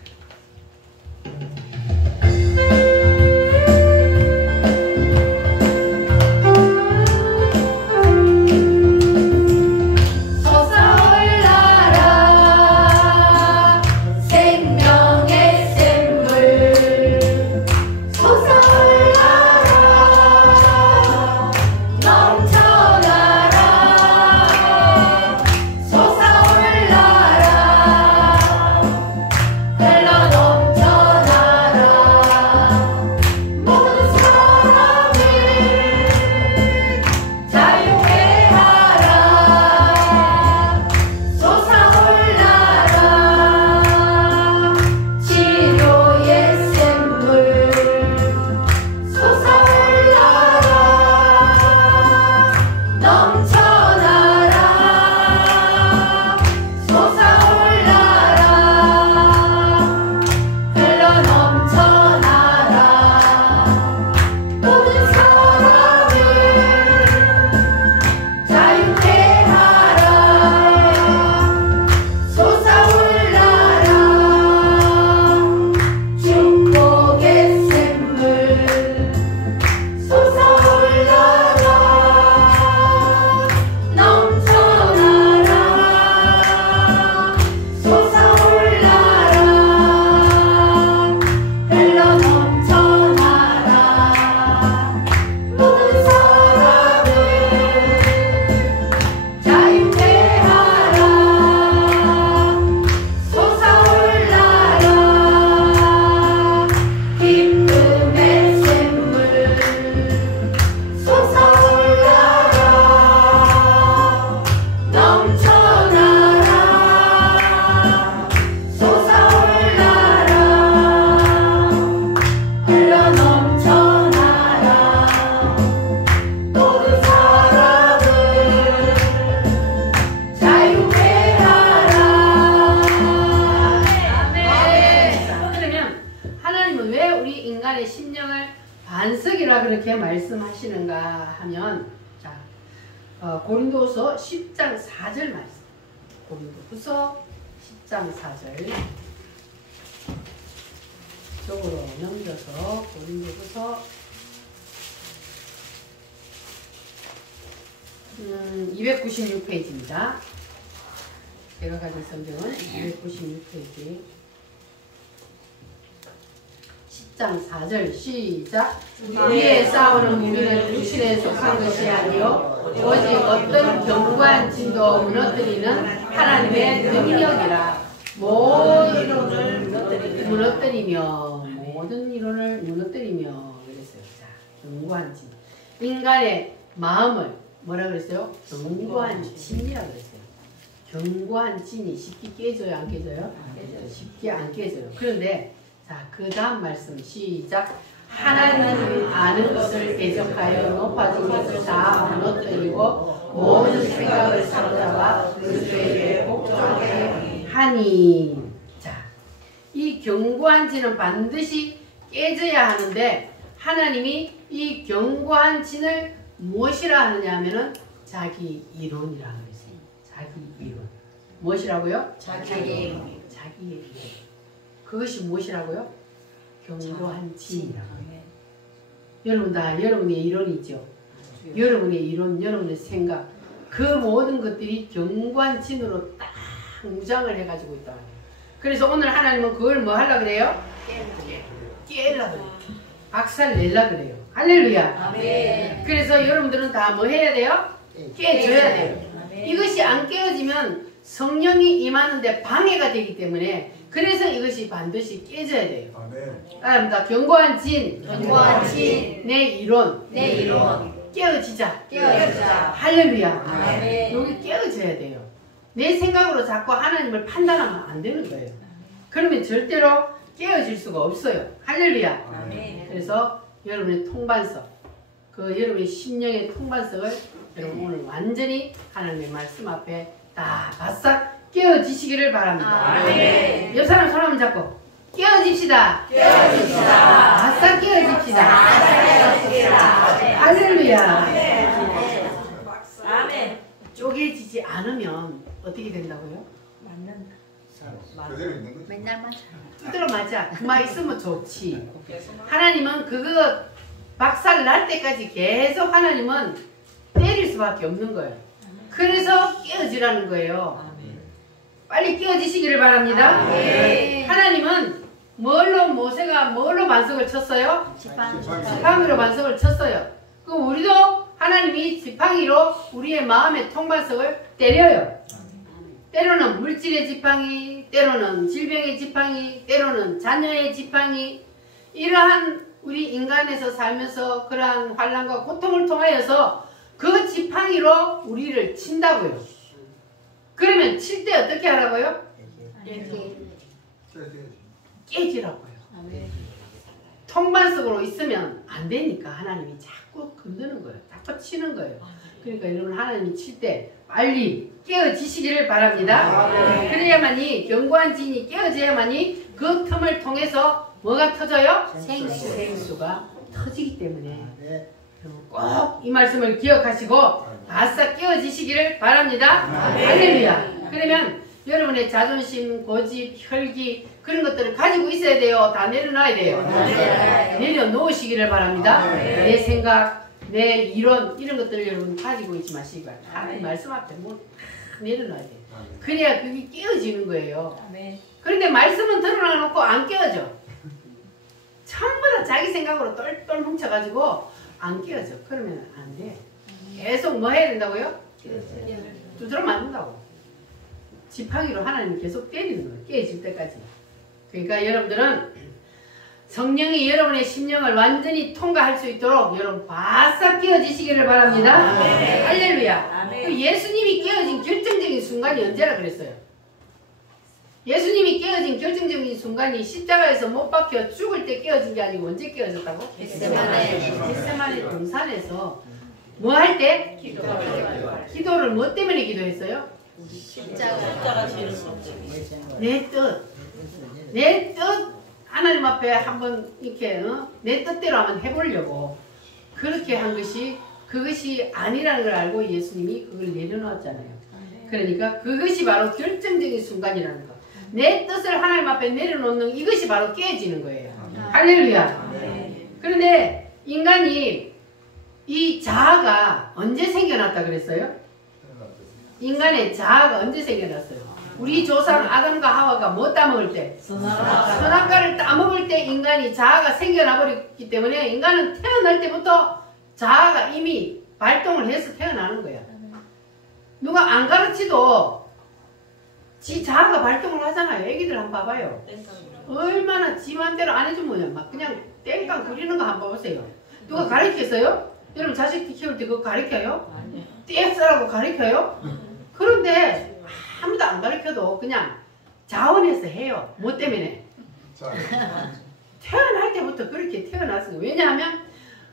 반석이라 그렇게 말씀하시는가 하면 자 고린도서 10장 4절 말씀. 고린도후서 10장 4절 쪽으로 넘겨서 고린도후서 296페이지입니다. 제가 가진 성경은 296페이지. 10장 4절 시작. 우리의 싸우는 무기는 육신에 속한 것이 아니요 오직 어떤 견고한 진도 무너뜨리는 하나님의 능력이라. 모든 이론을 무너뜨리며 그랬어요. 자, 견고한 진. 인간의 마음을 뭐라 그랬어요? 견고한 진이라 그랬어요. 견고한 진이 쉽게 깨져요, 안 깨져요? 쉽게 안 깨져요. 그런데 자, 그 다음 말씀 시작. 하나님을 아는 것을 대적하여 높아진 것을 다 무너뜨리고 모든 생각을 사로잡아 그리스도에게 복종하게 하니. 자, 이 견고한 진은 반드시 깨져야 하는데 하나님이 이 견고한 진을 무엇이라 하느냐 하면은 자기 이론이라 그랬어요. 자기 이론. 무엇이라고요? 자기의 이론. 자기의 이론. 그것이 무엇이라고요? 견고한 진이라고. 여러분 다 여러분의 이론이 있죠. 여러분의 이론, 여러분의 생각, 그 모든 것들이 견고한 진으로 딱 무장을 해가지고 있다. 그래서 오늘 하나님은 그걸 뭐 하려고 그래요? 깨려고 그래요. 박살 내려고 그래요. 할렐루야. 아멘. 그래서 여러분들은 다 뭐 해야 돼요? 깨줘야 돼요. 아멘. 이것이 안 깨어지면 성령이 임하는데 방해가 되기 때문에 그래서 이것이 반드시 깨져야 돼요. 따라합니다. 견고한 진, 견고한 진, 내 이론, 내 이론, 깨어지자. 깨어지자. 할렐루야. 아멘. 여기 깨어져야 돼요. 내 생각으로 자꾸 하나님을 판단하면 안 되는 거예요. 그러면 절대로 깨어질 수가 없어요. 할렐루야. 아멘. 그래서 여러분의 통반석, 그 여러분의 심령의 통반석을 여러분 오늘 완전히 하나님의 말씀 앞에 다 바싹 깨어지시기를 바랍니다. 아멘. 옆 사람 손 한번 잡고 깨어집시다. 깨어집시다. 바싹 깨어집시다. 바싹 깨어집시다. 할렐루야. 아멘. 쪼개지지 않으면 어떻게 된다고요? 그대로 있는 거지. 맨날 맞아. 두드러 맞아. 그만 있으면 좋지. 하나님은 그거 박살 날 때까지 계속 하나님은 때릴 수밖에 없는 거예요. 그래서 깨어지라는 거예요. 빨리 깨어지시기를 바랍니다. 네. 하나님은 모세가 뭘로 반석을 쳤어요? 지팡이로 반석을 쳤어요. 그럼 우리도 하나님이 지팡이로 우리의 마음의 통반석을 때려요. 때로는 물질의 지팡이, 때로는 질병의 지팡이, 때로는 자녀의 지팡이. 이러한 우리 인간에서 살면서 그러한 환난과 고통을 통하여서 그 지팡이로 우리를 친다고요. 그러면 칠 때 어떻게 하라고요? 깨지라고요. 통반석으로 있으면 안 되니까 하나님이 자꾸 건드는 거예요. 자꾸 치는 거예요. 그러니까 여러분 하나님이 칠 때 빨리 깨어지시기를 바랍니다. 그래야만이 견고한 진이 깨어져야만이 그 틈을 통해서 뭐가 터져요? 생수가 터지기 때문에 꼭 이 말씀을 기억하시고 바싹 깨어지시기를 바랍니다. 할렐루야. 그러면 여러분의 자존심, 고집, 혈기 그런 것들을 가지고 있어야 돼요. 다 내려놔야 돼요. 내려놓으시기를 바랍니다. 내 생각, 내 이론 이런 것들을 여러분 가지고 있지 마시기 바랍니다. 하나님 말씀 앞에 뭐 내려놔야 돼요. 그래야 그게 깨어지는 거예요. 그런데 말씀은 드러나놓고 안 깨어져. 전부 다 자기 생각으로 똘똘 뭉쳐가지고 안 깨어져. 그러면 안 돼. 계속 뭐 해야 된다고요? 두드러 맞는다고. 지팡이로 하나님 계속 때리는 거예요. 깨질 때까지. 그러니까 여러분들은 성령이 여러분의 심령을 완전히 통과할 수 있도록 여러분 바싹 깨어지시기를 바랍니다. 할렐루야. 예수님이 깨어진 결정적인 순간이 언제라 그랬어요? 예수님이 깨어진 결정적인 순간이 십자가에서 못 박혀 죽을 때 깨어진 게 아니고 언제 깨어졌다고? 겟세마네 동산에서 뭐 할 때? 기도를 뭐 때문에 기도했어요? 내 뜻 하나님 앞에 한번 이렇게 내 뜻대로 한번 해보려고 그렇게 한 것이 그것이 아니라는 걸 알고 예수님이 그걸 내려놓았잖아요. 그러니까 그것이 바로 결정적인 순간이라는 거. 내 뜻을 하나님 앞에 내려놓는 이것이 바로 깨어지는 거예요. 할렐루야. 그런데 인간이 이 자아가 언제 생겨났다 그랬어요? 인간의 자아가 언제 생겨났어요? 우리 조상 아담과 하와가 뭐 따먹을 때? 선악과. 선악과를 따먹을 때 인간이 자아가 생겨나버렸기 때문에 인간은 태어날 때부터 자아가 이미 발동을 해서 태어나는 거야. 누가 안 가르치도 지 자아가 발동을 하잖아요. 애기들 한번 봐봐요. 얼마나 지 맘대로 안 해주면 막 그냥 땡깡 부리는 거 한번 봐보세요. 누가 가르치겠어요? 여러분 자식 키울 때 그거 가르쳐요? 떼쓰라고 가르쳐요? 그런데 아무도 안 가르쳐도 그냥 자원해서 해요. 뭐 때문에? 태어날 때부터 그렇게 태어났어요. 왜냐하면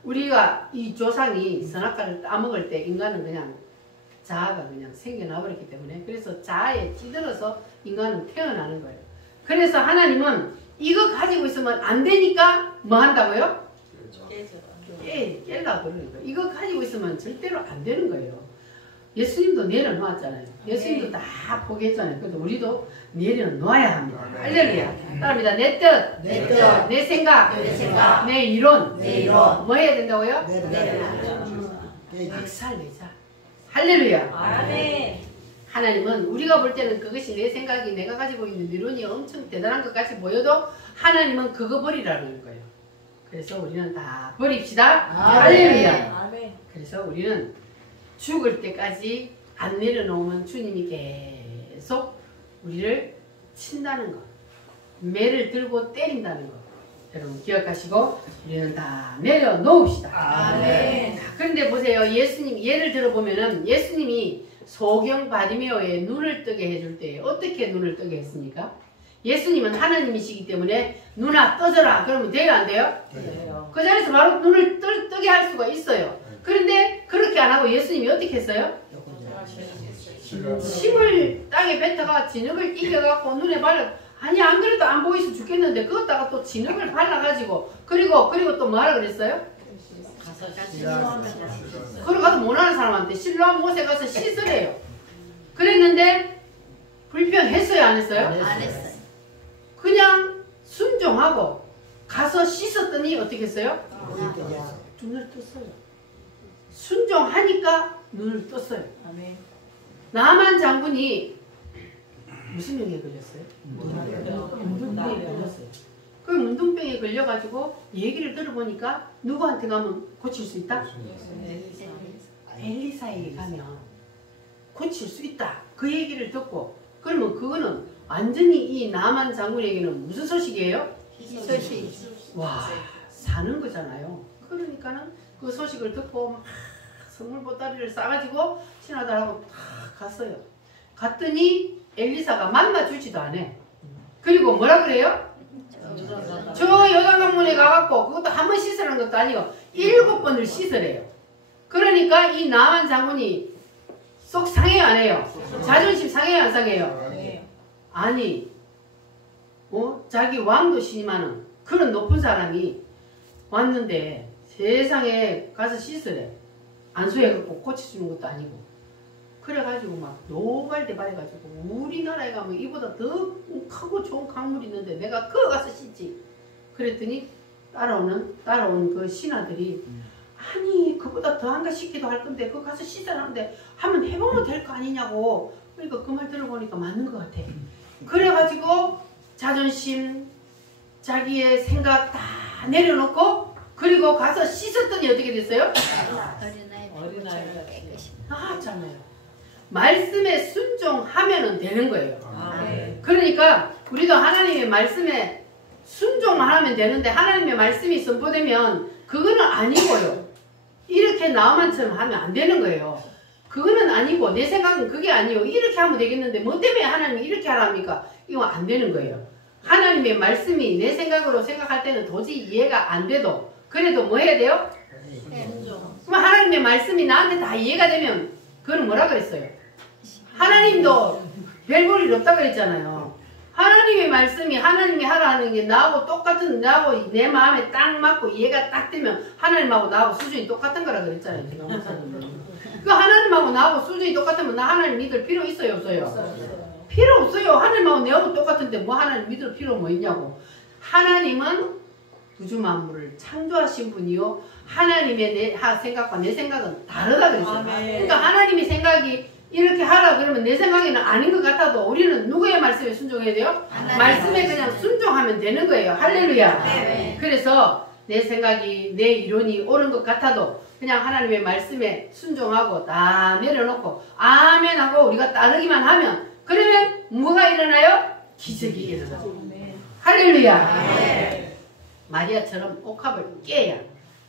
우리가 이 조상이 선악과를 따먹을 때 인간은 그냥 자아가 그냥 생겨나버렸기 때문에 그래서 자아에 찌들어서 인간은 태어나는 거예요. 그래서 하나님은 이거 가지고 있으면 안 되니까 뭐 한다고요? 깨려고 그러는 거예요. 이거 가지고 있으면 절대로 안 되는 거예요. 예수님도 내려놓았잖아요. 예수님도 다 포기했잖아요. 그래서 우리도 내려놓아야 합니다. 할렐루야. 따라합니다. 내 뜻, 내 뜻, 내 생각, 내 생각, 내 이론, 내 이론. 뭐 해야 된다고요? 박살내자. 할렐루야. 아멘. 하나님은 우리가 볼 때는 그것이 내 생각이 내가 가지고 있는 이론이 엄청 대단한 것 같이 보여도 하나님은 그거 버리라는 거예요. 그래서 우리는 다 버립시다. 할렐루야. 아멘. 그래서 우리는 죽을 때까지 안 내려놓으면 주님이 계속 우리를 친다는 것. 매를 들고 때린다는 것. 여러분 기억하시고 우리는 다 내려놓읍시다. 아멘. 그런데 보세요. 예수님 예를 들어보면은 예수님이 소경 바디메오의 눈을 뜨게 해줄 때 어떻게 눈을 뜨게 했습니까? 예수님은 하나님이시기 때문에 눈아 떠져라 그러면 돼요 안 돼요? 그래요. 그 자리에서 바로 눈을 뜨게 할 수가 있어요. 그런데 그렇게 안 하고 예수님이 어떻게 했어요? 침을 땅에 뱉어가 진흙을 이겨갖고 눈에 발라 아니 안 그래도 안 보이서 죽겠는데 그것다가 또 진흙을 발라가지고 그리고 또 뭐하라 그랬어요? 그걸 가서 못하는 사람한테 실로암 못에 가서 씻으래요. 그랬는데 불평했어요 안 했어요? 안 했어요. 그냥 순종하고 가서 씻었더니 어떻게 했어요? 눈을 떴어요. 순종하니까 눈을 떴어요. 아멘. 나만 장군이 무슨 병에 걸렸어요? 문둥병에 걸렸어요. 그 문둥병에 걸려가지고 얘기를 들어보니까 누구한테 가면 고칠 수 있다? 엘리사에게 가면 고칠 수 있다. 그 얘기를 듣고 그러면 그거는 완전히 이 나만 장군에게는 무슨 소식이에요? 희소식. 와 사는 거잖아요. 그러니까는 그 소식을 듣고 막 선물 보따리를 싸가지고 친아들하고 다 갔어요. 갔더니 엘리사가 만나주지도 않아. 그리고 뭐라 그래요? 저 요단강문에 가갖고 그것도 한 번 씻으라는 것도 아니고 7번을 씻으래요. 그러니까 이 나만 장군이 속 상해요 안 해요? 자존심 상해요 안 상해요? 네. 아니 자기 왕도 신임하는 그런 높은 사람이 왔는데 세상에 가서 씻으래. 안수해갖고 고쳐주는 것도 아니고 그래가지고 막 노발대발해가지고 우리나라에 가면 이보다 더 크고 좋은 강물이 있는데 내가 그거 가서 씻지. 그랬더니 따라온 그 신하들이 아니 그보다 더한 거 씻기도 할 건데 그거 가서 씻으라는데 한번 해보면 될 거 아니냐고. 그러니까 그 말 들어보니까 맞는 것 같아. 그래가지고 자존심 자기의 생각 다 내려놓고 그리고 가서 씻었더니 어떻게 됐어요? 어린아이가 깨끗이. 나았잖아요. 말씀에 순종하면 되는 거예요. 아멘. 그러니까 우리도 하나님의 말씀에 순종만 하면 되는데 하나님의 말씀이 선포되면 그거는 아니고요. 이렇게 나만처럼 하면 안 되는 거예요. 그거는 아니고 내 생각은 그게 아니에요. 이렇게 하면 되겠는데 뭐 때문에 하나님이 이렇게 하랍니까? 이거 안 되는 거예요. 하나님의 말씀이 내 생각으로 생각할 때는 도저히 이해가 안 돼도 그래도 뭐 해야 돼요? 그럼 하나님의 말씀이 나한테 다 이해가 되면 그건 뭐라 그랬어요? 하나님도 별 볼 일 없다 그랬잖아요. 하나님의 말씀이 하나님이 하라는 게 나하고 똑같은 나하고 내 마음에 딱 맞고 이해가 딱 되면 하나님하고 나하고 수준이 똑같은 거라 그랬잖아요. 제가 그 하나님하고 나하고 수준이 똑같으면 나 하나님 믿을 필요 있어요 없어요? 필요 없어요. 하나님하고 내하고 똑같은데 뭐 하나님 믿을 필요 뭐 있냐고. 하나님은 우주 만물을 창조하신 분이요 하나님의 내 생각과 내 생각은 다르다 그랬어요. 그러니까 하나님의 생각이 이렇게 하라 그러면 내 생각에는 아닌 것 같아도 우리는 누구의 말씀에 순종해야 돼요? 말씀에 그냥 순종하면 되는 거예요. 할렐루야. 네. 그래서 내 생각이 내 이론이 옳은 것 같아도 그냥 하나님의 말씀에 순종하고 다 내려놓고 아멘 하고 우리가 따르기만 하면 그러면 뭐가 일어나요? 기적이 일어나요. 할렐루야. 마리아처럼 옥합을 깨야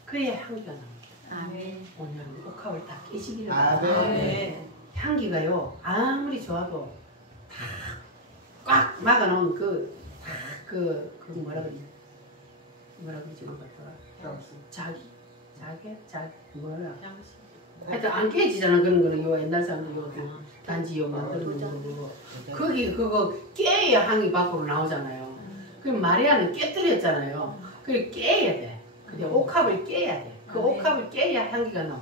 그래야 향기가 나옵니다. 아멘. 오늘은 옥합을 다 깨시기를 아멘. 바랍니다. 향기가요 아무리 좋아도 다 꽉 막아놓은 그 뭐라 그러지? 뭐라 그러지? 자기 뭐라? 하여튼 안 깨지잖아 그런 거는 요 옛날 사람들 요 단지 요 만드는 거 거기 그거 깨야 향이 밖으로 나오잖아요. 그럼 마리아는 깨뜨렸잖아요. 그래 깨야 돼. 근데 옥합을 깨야 돼. 그 옥합을 깨야 향기가 나오.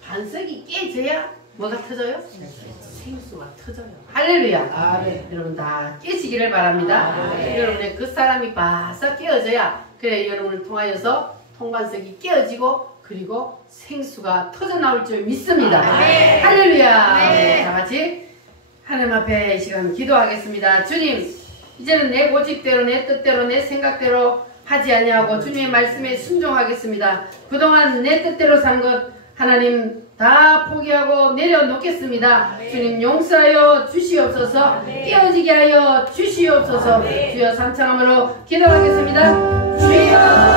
반석이 깨져야 뭐가 터져요? 생수가 터져요. 할렐루야. 여러분 다 깨시기를 바랍니다. 여러분의 그 사람이 바싹 깨어져야 그래 여러분을 통하여서 통반석이 깨어지고 그리고 생수가 터져 나올 줄 믿습니다. 할렐루야. 다 같이 하나님 앞에 이 시간 기도하겠습니다. 주님, 이제는 내 고집대로 내 뜻대로 내 생각대로 하지 아니하고 주님의 말씀에 순종하겠습니다. 그동안 내 뜻대로 산 것 하나님 다 포기하고 내려놓겠습니다. 주님 용서하여 주시옵소서. 깨어지게 하여 주시옵소서. 주여 삼창함으로 기도하겠습니다. 주여